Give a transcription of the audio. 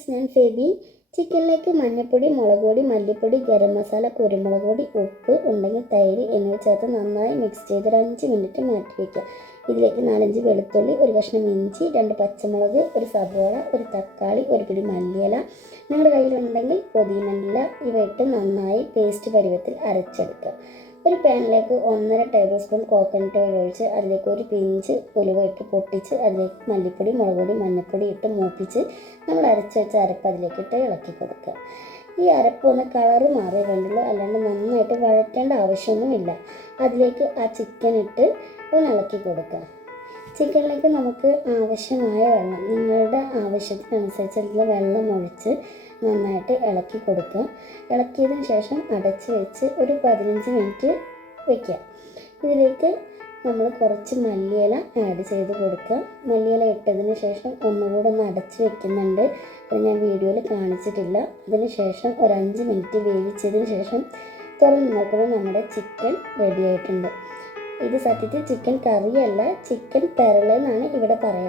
Friends, ഞാൻ ഫെബി. ചിക്കനിലേക്ക് മഞ്ഞൾപ്പൊടി, മുളക് പൊടി, മല്ലിപ്പൊടി, ഗരം മസാല, കുരുമുളക് പൊടി, ഉപ്പ് ഉണ്ടെങ്കിൽ തൈര് എന്നിവ ചേർത്ത് നന്നായി മിക്സ് ചെയ്ത് ഒരു 5 മിനിറ്റ് മാറ്റി വയ്ക്കുക. ഇതിലേക്ക് 4-5 വെളുത്തുള്ളി, ഒരു കഷ്ണം ഇഞ്ചി, 2 പച്ചമുളക്, ഒരു സവോള, ഒരു തക്കാളി, ഒരു പിടി മല്ലിയില, നിങ്ങളുടെ കയ്യിലുണ്ടെങ്കിൽ പുതിനയില ഇവ ഇട്ട് നന്നായി പേസ്റ്റ് പരുവത്തിൽ അരച്ചെടുക്കുക. ഒരു പാനിലേക്ക് 1.5 ടേബിൾ സ്പൂൺ കോക്കനട്ട് ഓയിൽ ഒഴിച്ച് അതിലേക്ക് ഒരു പിഞ്ച് ഉലുവ ഇട്ട് പൊട്ടിച്ച് അതിലേക്ക് മല്ലിപ്പൊടി, മുളക് പൊടി, മഞ്ഞൾപ്പൊടി ഇട്ട് മൂപ്പിച്ച് നമ്മൾ അരച്ച് വെച്ച അരപ്പ് അതിലേക്കിട്ട് ഇളക്കി കൊടുക്കുക. ഈ അരപ്പ് ഒന്ന് കളറ് മാറിയേ വേണ്ടുള്ളൂ, അല്ലാണ്ട് നന്നായിട്ട് വഴറ്റേണ്ട ആവശ്യമൊന്നുമില്ല. അതിലേക്ക് ആ ചിക്കൻ ഇട്ട് ഒന്ന് ഇളക്കി കൊടുക്കുക. ചിക്കനിലേക്ക് നമുക്ക് ആവശ്യമായ വെള്ളം, നിങ്ങളുടെ ആവശ്യത്തിനനുസരിച്ചുള്ള വെള്ളം ഒഴിച്ച് നന്നായിട്ട് ഇളക്കി കൊടുക്കുക. ഇളക്കിയതിന് ശേഷം അടച്ച് വെച്ച് ഒരു 15 മിനിറ്റ് വയ്ക്കുക. ഇതിലേക്ക് നമ്മൾ കുറച്ച് മല്ലിയില ആഡ് ചെയ്ത് കൊടുക്കുക. മല്ലിയില ഇട്ടതിന് ശേഷം ഒന്നുകൂടെ ഒന്ന് അടച്ച് വെക്കുന്നുണ്ട്, അത് ഞാൻ വീഡിയോയിൽ കാണിച്ചിട്ടില്ല. അതിന് ശേഷം ഒരു 5 മിനിറ്റ് വേവിച്ചതിന് ശേഷം തുറന്ന് നോക്കുമ്പോൾ നമ്മുടെ ചിക്കൻ റെഡി ആയിട്ടുണ്ട്. ഇത് സത്യത്തിൽ ചിക്കൻ കറിയല്ല, ചിക്കൻ പെരളെന്നാണ് ഇവിടെ പറയുക.